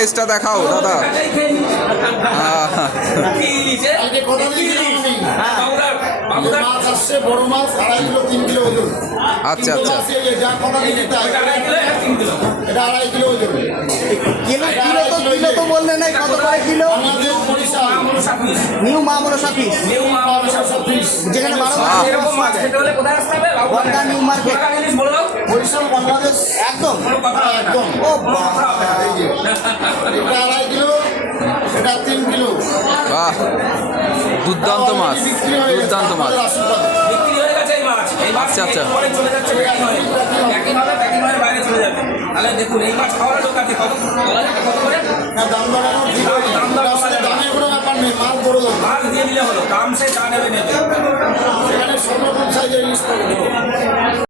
সাইজটা দেখাও দাদা। বড় মাছ 2.5 কিলো 3 কিলো ওজন। আচ্ছা আচ্ছা, যা কথা দিতে এটা 2.5 কিলো ওজন। কিলো কিলো তো কিলো তো বললে নাই, কত করে কিলো? আমাদের বরিশাল নিউ মা মনসা পিস, যেখানে 12 মাস এরকম মাছ খেতে হলে কোথায় আসতে হবে? বনগাঁ নিউ মার্কেট, জিনিস বলো বরিশাল বাংলাদেশ একদম একদম। ও এই যে এটা 2.5 কিলো, এটা 3 কিলো। বাহ, দুর্দান্ত মাছ, দুর্দান্ত মাছ। বিক্রি হয়ে গেছে এই মাছ। এই মাছ আচ্ছা, আচ্ছা। পরে চলে যাচ্ছে প্যাকিং হয়ে বাইরে চলে যাবে। তাহলে দেখুন এই মাছ খাওয়ার লোক আছে কত বলা যাবে কত করে? না, দাম বাড়ানোর ঠিক আছে। দামে কোনো ব্যাপার নেই, মাছ বড় দাম। মাছ দিয়ে দিলে হলো, দাম সে যা নেবে নেবে। এখানে সর্বরকম সাইজের ইলিশ পাবে।